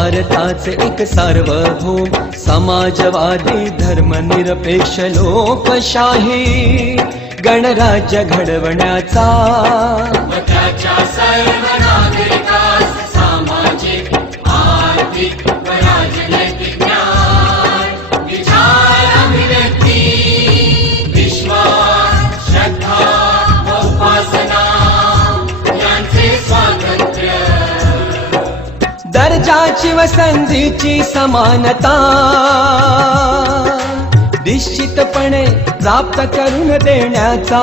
भारताचे एक सर्वभौम समाजवादी धर्मनिरपेक्ष लोकशाही गणराज्य घडवण्याचा वटकाचा सर्वनामिक सामाजिक आर्थिक दर्जा चिव संधि समानता निश्चितपणे प्राप्त करून देण्याचा